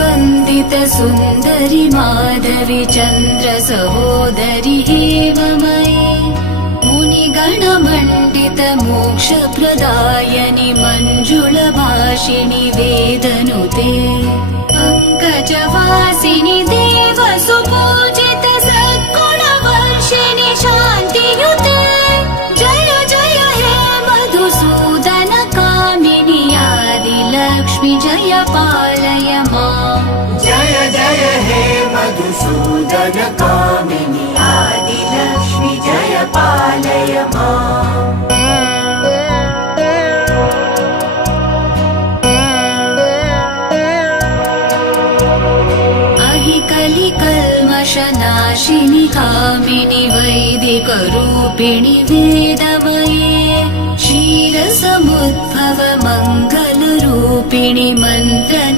वन्दित सुन्दरि माधवी चन्द्र सहोदरि हेममयी मुनिगणमण्डित मोक्षप्रदायनि मञ्जुलभाषिणि वेदनुते पङ्कजवासिनि देवसुपूजित सद्गुणवर्षिणि शान्तियुते जय जय हे मधुसूदन कामिनि आदिलक्ष्मि जय पालय माम् जय जय हे मधुसूदन कामिनि आदिलक्ष्मि जय पालय माम् कलिकल्मषनाशिनि कामिनि वैदिकरूपिणि वेदमये क्षीरसमुद्भव मङ्गलरूपिणि मन्त्रनि